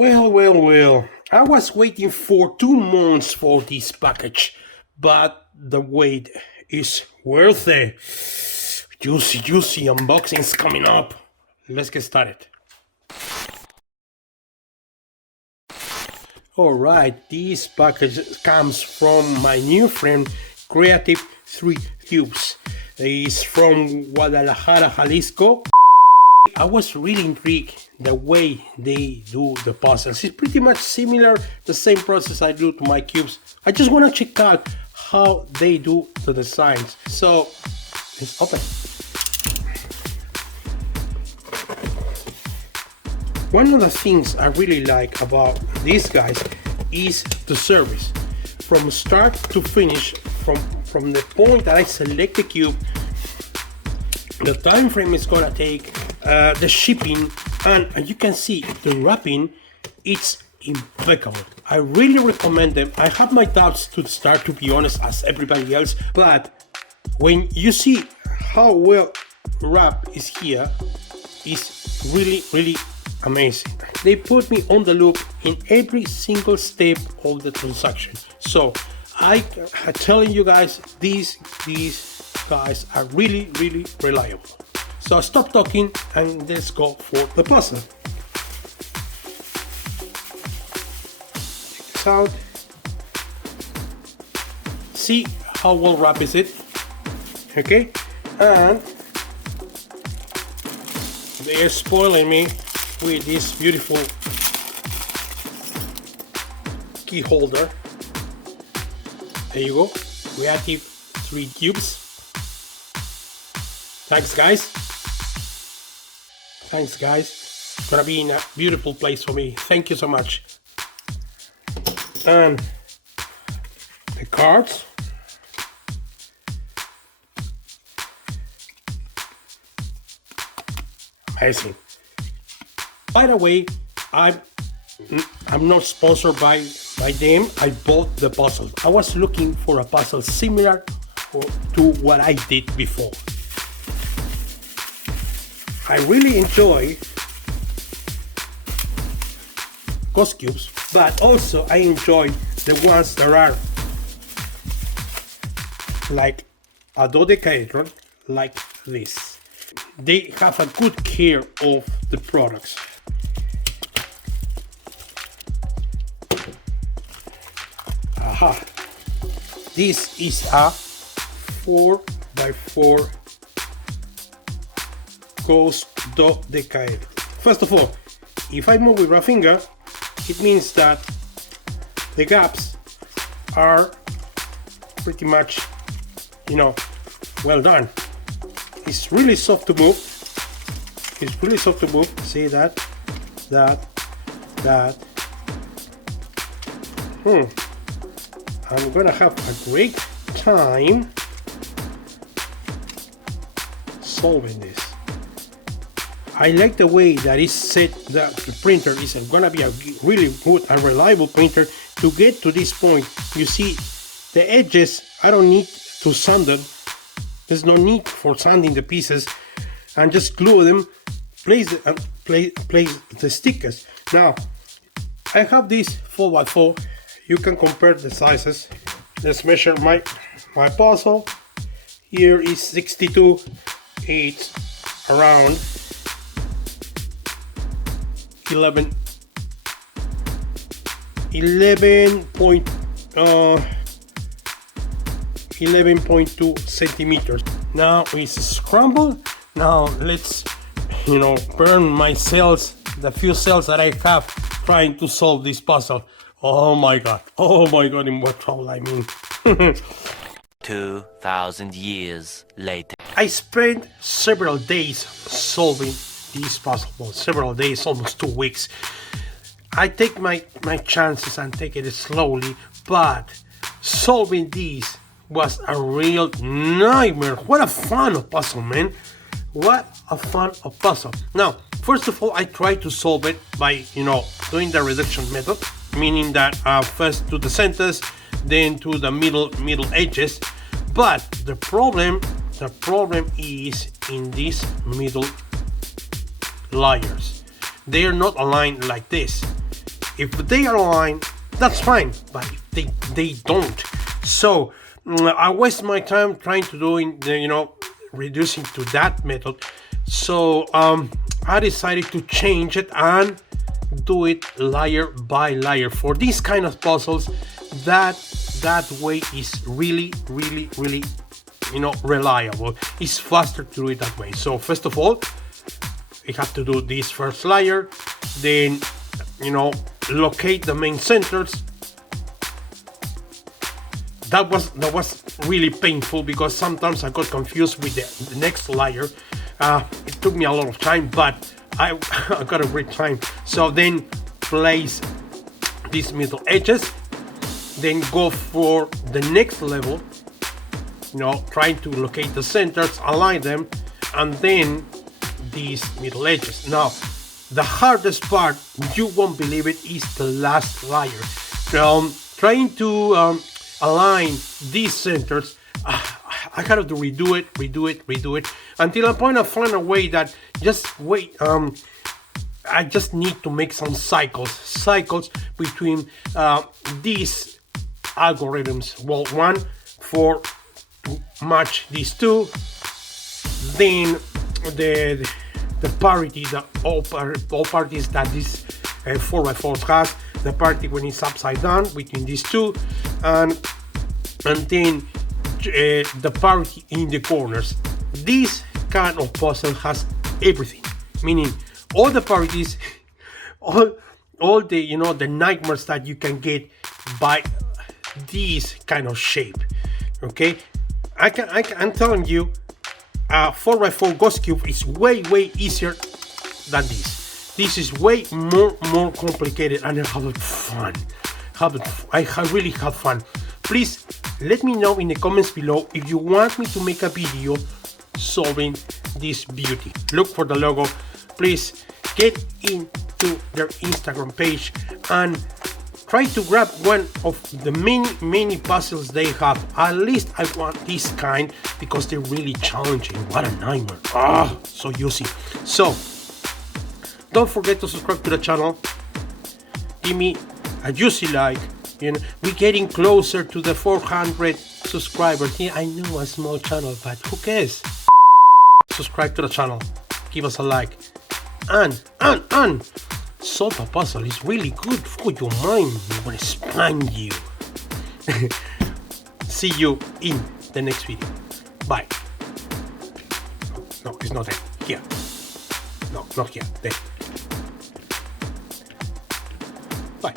Well. I was waiting for 2 months for this package, but the wait is worth it. Juicy unboxings coming up. Let's get started. Alright, this package comes from my new friend Creative 3 Cubes. It's from Guadalajara, Jalisco. I was really intrigued the way they do the puzzles. It's pretty much similar, the same process I do to my cubes. I just want to check out how they do the designs. So let's open. One of the things I really like about these guys is the service. From start to finish, from the point that I select the cube, the time frame is gonna take, the shipping, and you can see the wrapping, it's impeccable. I really recommend them. I have my doubts to start, to be honest, as everybody else, but when you see how well wrapped is here, it's really amazing. They put me on the loop in every single step of the transaction. So I'm telling you guys, these guys are really reliable. So stop talking and let's go for the puzzle. Check this out. See how well wrapped is it? Okay, and they're spoiling me with this beautiful key holder. There you go, Creative 3 Cubes. Thanks guys. It's gonna be in a beautiful place for me. Thank you so much. And the cards. Amazing. By the way, I'm not sponsored by them. I bought the puzzle. I was looking for a puzzle similar to what I did before. I really enjoy ghost cubes, but also I enjoy the ones that are like a dodecahedron, like this. They have a good care of the products. Aha! This is a 4x4 ghost dodecahedron. First of all, if I move with my finger, it means that the gaps are pretty much, well done. It's really soft to move. See that. I'm gonna have a great time solving this. I like the way that it's set, that the printer is gonna be a really good and reliable printer. To get to this point, you see the edges, I don't need to sand them. There's no need for sanding the pieces, and just glue them, place the stickers. Now, I have this 4x4. You can compare the sizes. Let's measure my puzzle. Here is 62. It's around 11.2 centimeters. Now it's scrambled. Now let's burn my cells, the few cells that I have trying to solve this puzzle. Oh my god, in what trouble I'm in. 2,000 years later. I spent several days solving this puzzle. Several days, almost 2 weeks. I take my chances and take it slowly, but solving this was a real nightmare. What a fun of puzzle, man. What a fun of puzzle. Now, first of all, I tried to solve it by, doing the reduction method, meaning that first to the centers, then to the middle edges. But the problem is in these middle layers. They are not aligned like this. If they align, that's fine, but if they don't, so I waste my time trying to doing the, reducing to that method. So I decided to change it and do it layer by layer for these kind of puzzles. That way is really reliable. It's faster to do it that way. So first of all, you have to do this first layer, then locate the main centers. That was really painful because sometimes I got confused with the next layer. It took me a lot of time, but I got a great time. So then place these middle edges, then go for the next level, trying to locate the centers, align them, and then these middle edges. Now, the hardest part, you won't believe it, is the last layer. Trying to align these centers, I gotta redo it until a point I find a way that I just need to make some cycles between these algorithms. Well, one for to match these two, then the parity, all parities that this 4x4 has, the parity when it's upside down between these two, and then the parity in the corners. This kind of puzzle has everything, meaning all the parities, all the the nightmares that you can get by this kind of shape. Okay, I'm telling you, 4x4 ghost cube is way easier than this. This is way more complicated, and I have fun. I really have fun. Please let me know in the comments below if you want me to make a video solving this beauty. Look for the logo. Please get into their Instagram page and try to grab one of the many puzzles they have. At least I want this kind because they're really challenging. What a nightmare. So juicy. So don't forget to subscribe to the channel. Give me a juicy like. We're getting closer to the 400 subscribers. Yeah, I know, a small channel, but who cares? Subscribe to the channel, give us a like, and solve a puzzle is really good for your mind. It will expand you. See you in the next video. Bye. No, it's not there. Here. No, not here. There. Bye.